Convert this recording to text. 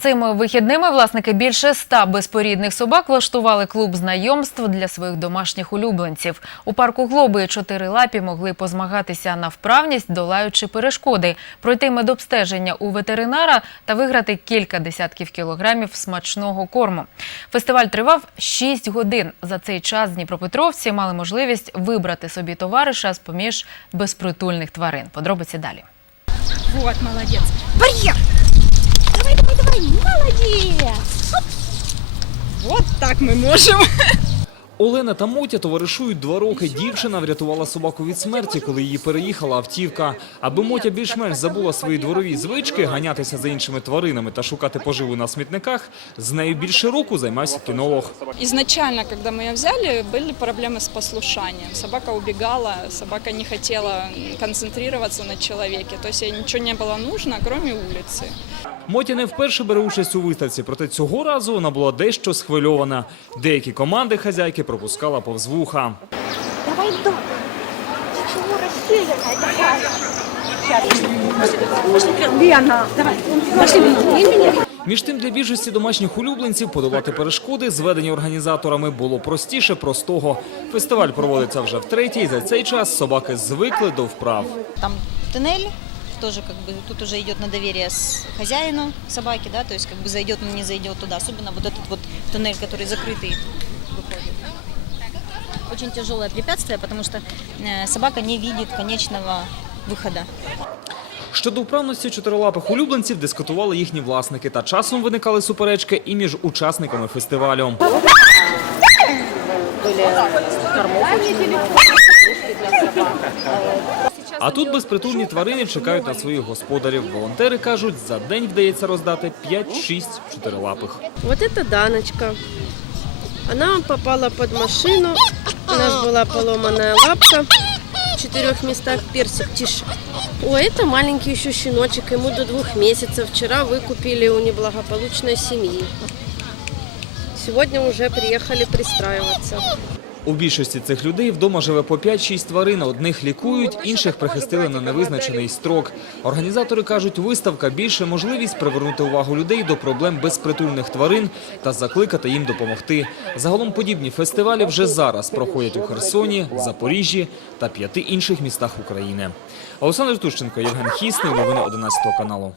Цими вихідними власники більше ста безпорідних собак влаштували клуб знайомств для своїх домашніх улюбленців. У парку Глоби чотирилапі могли позмагатися на вправність, долаючи перешкоди, пройти медобстеження у ветеринара та виграти кілька десятків кілограмів смачного корму. Фестиваль тривав 6 годин. За цей час дніпропетровці мали можливість вибрати собі товариша з поміж безпритульних тварин. Подробиці далі. Вот, молодец. Барьер! Давай, давай, давай, молодец! Оп. Вот так мы можем. Олена та Мотя товаришують два роки. Дівчина врятувала собаку від смерті, коли її переїхала автівка. Аби Мотя більш-менш забула свої дворові звички, ганятися за іншими тваринами та шукати поживу на смітниках, з нею більше року займався кінолог. Изначально, когда мы ее взяли, были проблемы с послушанием. Собака убегала, собака не хотела концентрироваться на человеке. То есть ей ничего не было нужно, кроме улицы. Мотя не вперше бере участь у виставці, проте цього разу вона була дещо схвильована. Деякі команди хазяйки пропускала повз вуха. Давай? Сейчас. Пошли, Лена, давай. Між тим, для більшості домашніх улюбленців подолати перешкоди, зведені організаторами, було простіше простого. Фестиваль проводиться вже втретє, і за цей час собаки звикли до вправ. Там туннель, тоже как бы тут уже идет на доверие с хозяину собаки, да, то есть как бы зайдет он, не зайдет туда, особенно вот этот вот туннель, который закрытый выходит. Очень тяжелое препятствие, потому что э, собака не видит конечного выхода. Щодо вправності чотирилапих улюбленців дискутували їхні власники, та часом виникали суперечки і між учасниками фестивалю. А тут безпритульні тварини чекають на своїх господарів. Волонтери кажуть, за день вдається роздати 5-6 чотирилапих. Вот это Даночка. Она попала под машину. У нас была поломанная лапка. В четырех местах персик. Тише. Ой, это маленький еще щеночек. Ему до двух месяцев. Вчера выкупили у неблагополучной семьи. Сегодня уже приехали пристраиваться. У більшості цих людей вдома живе по 5-6 тварин. Одних лікують, інших прихистили на невизначений строк. Організатори кажуть, виставка більше можливість привернути увагу людей до проблем безпритульних тварин та закликати їм допомогти. Загалом подібні фестивалі вже зараз проходять у Херсоні, Запоріжжі та п'яти інших містах України. Олександр Тущенко, Євген Хісний, новини 11 каналу.